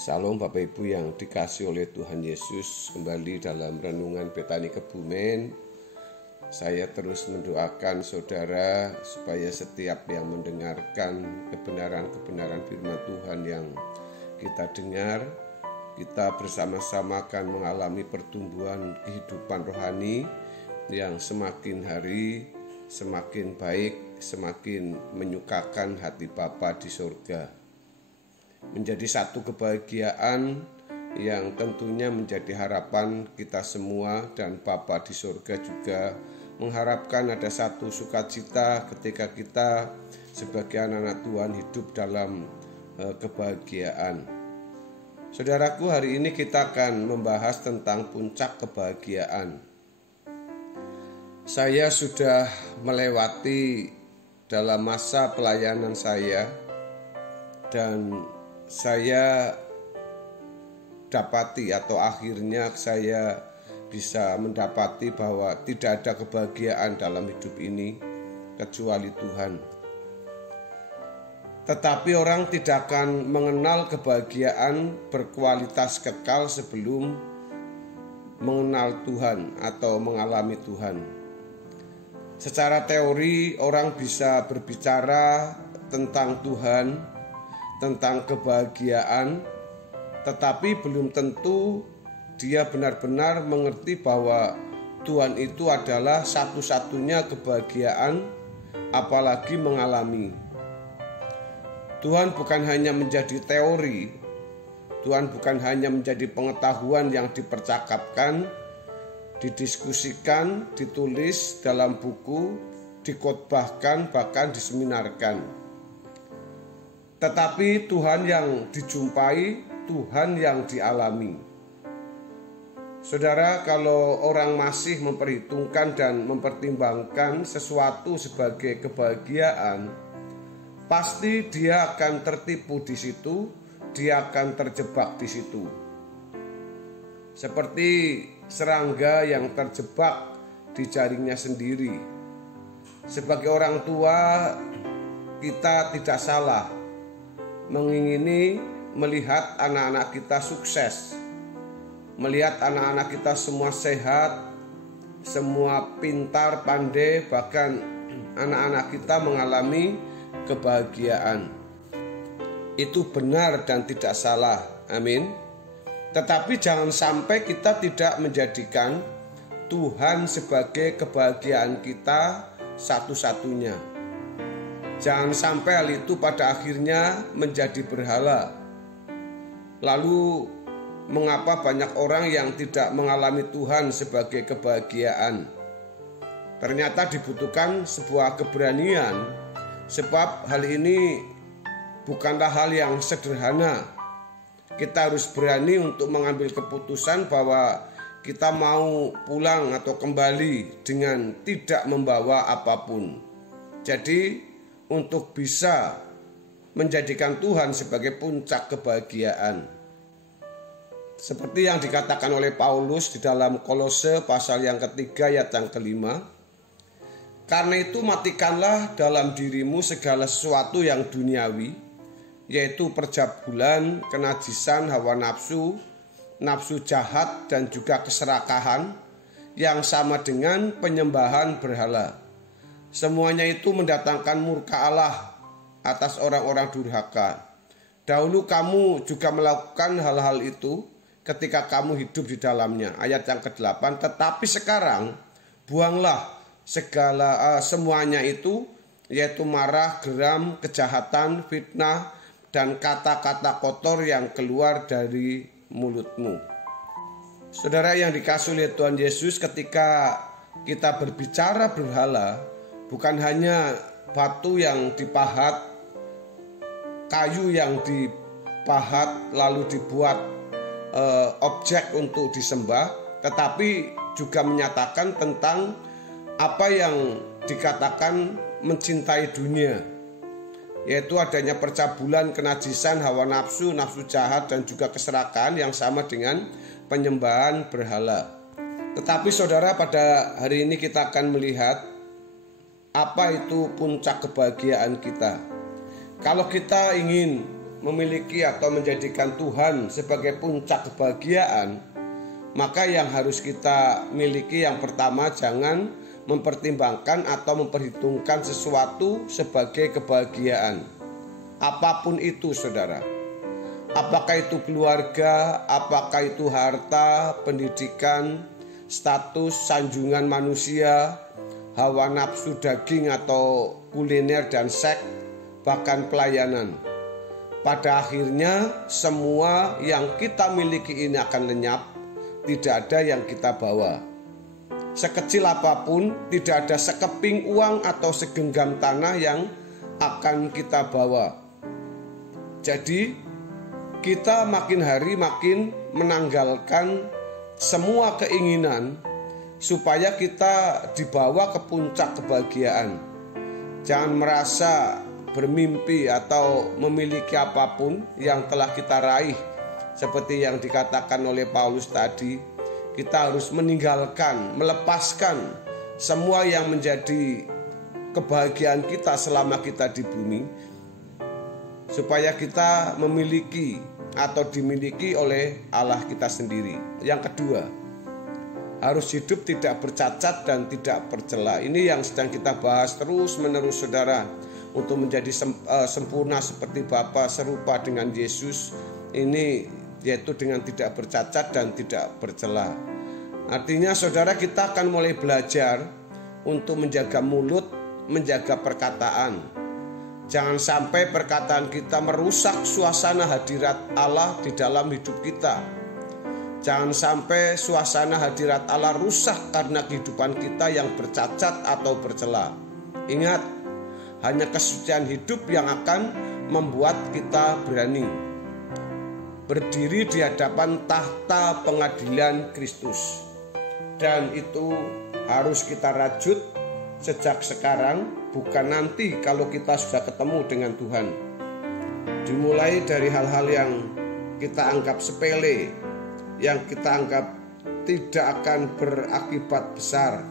Salam Bapak Ibu yang dikasihi oleh Tuhan Yesus. Kembali dalam renungan Betani Kebumen. Saya terus mendoakan saudara supaya setiap yang mendengarkan kebenaran-kebenaran firman Tuhan yang kita dengar, kita bersama-sama akan mengalami pertumbuhan kehidupan rohani yang semakin hari semakin baik, semakin menyukakan hati Bapa di surga. Menjadi satu kebahagiaan yang tentunya menjadi harapan kita semua, dan Bapa di surga juga mengharapkan ada satu sukacita ketika kita sebagai anak-anak Tuhan hidup dalam kebahagiaan. Saudaraku, hari ini kita akan membahas tentang puncak kebahagiaan. Saya sudah melewati dalam masa pelayanan saya, dan saya dapati atau akhirnya saya bisa mendapati bahwa tidak ada kebahagiaan dalam hidup ini kecuali Tuhan. Tetapi orang tidak akan mengenal kebahagiaan berkualitas kekal sebelum mengenal Tuhan atau mengalami Tuhan. Secara teori orang bisa berbicara tentang Tuhan, tentang kebahagiaan, tetapi belum tentu dia benar-benar mengerti bahwa Tuhan itu adalah satu-satunya kebahagiaan, apalagi mengalami. Tuhan bukan hanya menjadi teori, Tuhan bukan hanya menjadi pengetahuan yang dipercakapkan, didiskusikan, ditulis dalam buku, dikhotbahkan, bahkan diseminarkan. Tetapi Tuhan yang dijumpai, Tuhan yang dialami. Saudara, kalau orang masih memperhitungkan dan mempertimbangkan sesuatu sebagai kebahagiaan, pasti dia akan tertipu di situ, dia akan terjebak di situ. Seperti serangga yang terjebak di jaringnya sendiri. Sebagai orang tua, kita tidak salah mengingini melihat anak-anak kita sukses, melihat anak-anak kita semua sehat, semua pintar, pandai, bahkan anak-anak kita mengalami kebahagiaan. Itu benar dan tidak salah, amin. Tetapi jangan sampai kita tidak menjadikan Tuhan sebagai kebahagiaan kita satu-satunya. Jangan sampai hal itu pada akhirnya menjadi berhala. Lalu mengapa banyak orang yang tidak mengalami Tuhan sebagai kebahagiaan? Ternyata dibutuhkan sebuah keberanian, sebab hal ini bukanlah hal yang sederhana. Kita harus berani untuk mengambil keputusan bahwa kita mau pulang atau kembali dengan tidak membawa apapun. Jadi untuk bisa menjadikan Tuhan sebagai puncak kebahagiaan. Seperti yang dikatakan oleh Paulus di dalam Kolose pasal yang ketiga ayat yang kelima. Karena itu matikanlah dalam dirimu segala sesuatu yang duniawi, yaitu perjabulan, kenajisan, hawa nafsu, nafsu jahat, dan juga keserakahan yang sama dengan penyembahan berhala. Semuanya itu mendatangkan murka Allah atas orang-orang durhaka. Dahulu kamu juga melakukan hal-hal itu ketika kamu hidup di dalamnya. Ayat yang ke-8, tetapi sekarang buanglah semuanya itu, yaitu marah, geram, kejahatan, fitnah, dan kata-kata kotor yang keluar dari mulutmu. Saudara yang dikasihi oleh Tuhan Yesus, ketika kita berbicara berhala, bukan hanya batu yang dipahat, kayu yang dipahat lalu dibuat objek untuk disembah, tetapi juga menyatakan tentang apa yang dikatakan mencintai dunia, yaitu adanya percabulan, kenajisan, hawa nafsu, nafsu jahat, dan juga keserakahan yang sama dengan penyembahan berhala. Tetapi saudara, pada hari ini kita akan melihat apa itu puncak kebahagiaan kita. Kalau kita ingin memiliki atau menjadikan Tuhan sebagai puncak kebahagiaan, maka yang harus kita miliki yang pertama, jangan mempertimbangkan atau memperhitungkan sesuatu sebagai kebahagiaan. Apapun itu, saudara. Apakah itu keluarga, apakah itu harta, pendidikan, status, sanjungan manusia, hawa nafsu daging atau kuliner dan seks, bahkan pelayanan. Pada akhirnya semua yang kita miliki ini akan lenyap, tidak ada yang kita bawa. Sekecil apapun, tidak ada sekeping uang atau segenggam tanah yang akan kita bawa. Jadi kita makin hari makin menanggalkan semua keinginan supaya kita dibawa ke puncak kebahagiaan. Jangan merasa bermimpi atau memiliki apapun yang telah kita raih. Seperti yang dikatakan oleh Paulus tadi, kita harus meninggalkan, melepaskan semua yang menjadi kebahagiaan kita selama kita di bumi, supaya kita memiliki atau dimiliki oleh Allah kita sendiri. Yang kedua, harus hidup tidak bercacat dan tidak bercela. Ini yang sedang kita bahas terus menerus, saudara. Untuk menjadi sempurna seperti Bapa, serupa dengan Yesus, ini yaitu dengan tidak bercacat dan tidak bercela. Artinya saudara, kita akan mulai belajar untuk menjaga mulut, menjaga perkataan. Jangan sampai perkataan kita merusak suasana hadirat Allah di dalam hidup kita. Jangan sampai suasana hadirat Allah rusak karena kehidupan kita yang bercacat atau bercela. Ingat, hanya kesucian hidup yang akan membuat kita berani berdiri di hadapan tahta pengadilan Kristus. Dan itu harus kita rajut sejak sekarang, bukan nanti kalau kita sudah ketemu dengan Tuhan. Dimulai dari hal-hal yang kita anggap sepele, yang kita anggap tidak akan berakibat besar.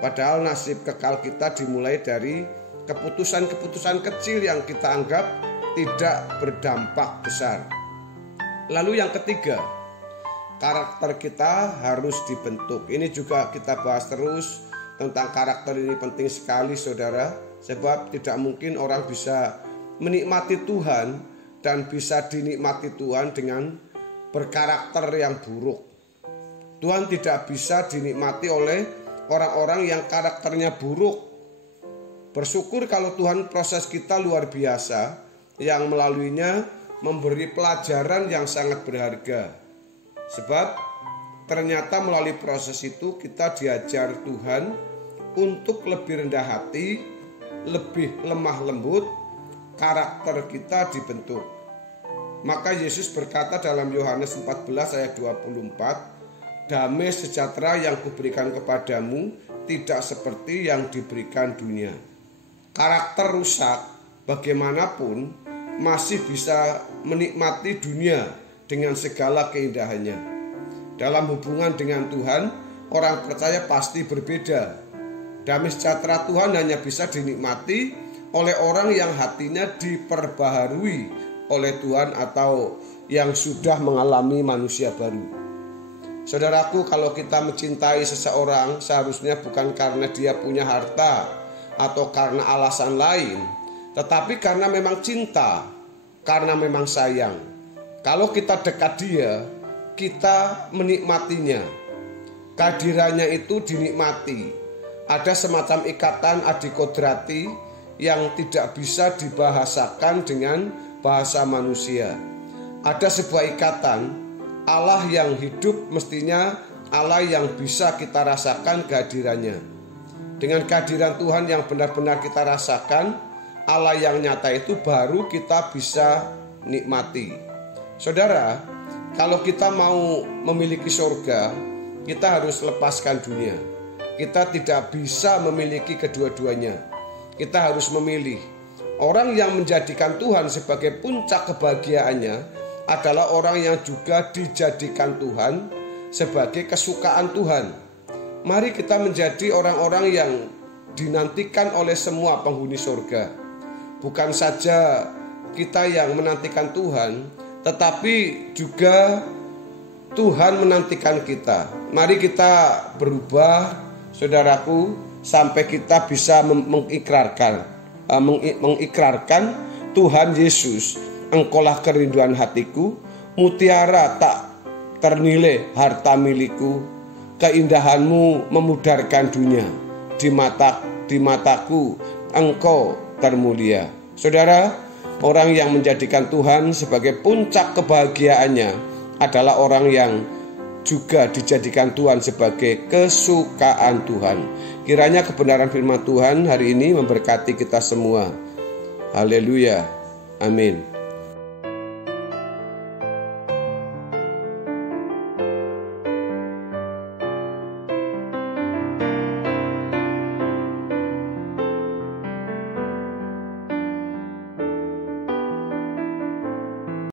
Padahal nasib kekal kita dimulai dari keputusan-keputusan kecil yang kita anggap tidak berdampak besar. Lalu yang ketiga, karakter kita harus dibentuk. Ini juga kita bahas terus tentang karakter. Ini penting sekali, saudara, sebab tidak mungkin orang bisa menikmati Tuhan dan bisa dinikmati Tuhan dengan berkarakter yang buruk. Tuhan tidak bisa dinikmati oleh orang-orang yang karakternya buruk. Bersyukur kalau Tuhan proses kita luar biasa, yang melaluinya memberi pelajaran yang sangat berharga. Sebab ternyata melalui proses itu kita diajar Tuhan untuk lebih rendah hati, lebih lemah lembut, karakter kita dibentuk. Maka Yesus berkata dalam Yohanes 14 ayat 24, damai sejahtera yang kuberikan kepadamu tidak seperti yang diberikan dunia. Karakter rusak bagaimanapun masih bisa menikmati dunia dengan segala keindahannya. Dalam hubungan dengan Tuhan, orang percaya pasti berbeda. Damai sejahtera Tuhan hanya bisa dinikmati oleh orang yang hatinya diperbaharui oleh Tuhan atau yang sudah mengalami manusia baru. Saudaraku, kalau kita mencintai seseorang, seharusnya bukan karena dia punya harta atau karena alasan lain, tetapi karena memang cinta, karena memang sayang. Kalau kita dekat dia, kita menikmatinya. Kehadirannya itu dinikmati. Ada semacam ikatan adikodrati yang tidak bisa dibahasakan dengan bahasa manusia. Ada sebuah ikatan, Allah yang hidup mestinya Allah yang bisa kita rasakan kehadirannya. Dengan kehadiran Tuhan yang benar-benar kita rasakan, Allah yang nyata itu baru kita bisa nikmati. Saudara, kalau kita mau memiliki surga, kita harus lepaskan dunia. Kita tidak bisa memiliki kedua-duanya. Kita harus memilih. Orang yang menjadikan Tuhan sebagai puncak kebahagiaannya adalah orang yang juga dijadikan Tuhan sebagai kesukaan Tuhan. Mari kita menjadi orang-orang yang dinantikan oleh semua penghuni surga. Bukan saja kita yang menantikan Tuhan, tetapi juga Tuhan menantikan kita. Mari kita berubah, saudaraku, sampai kita bisa mengikrarkan Tuhan Yesus, Engkaulah kerinduan hatiku, mutiara tak ternilai harta milikku, keindahanmu memudarkan dunia, di mataku Engkau termulia. Saudara, orang yang menjadikan Tuhan sebagai puncak kebahagiaannya adalah orang yang juga dijadikan Tuhan sebagai kesukaan Tuhan. Kiranya kebenaran firman Tuhan hari ini memberkati kita semua. Haleluya. Amin.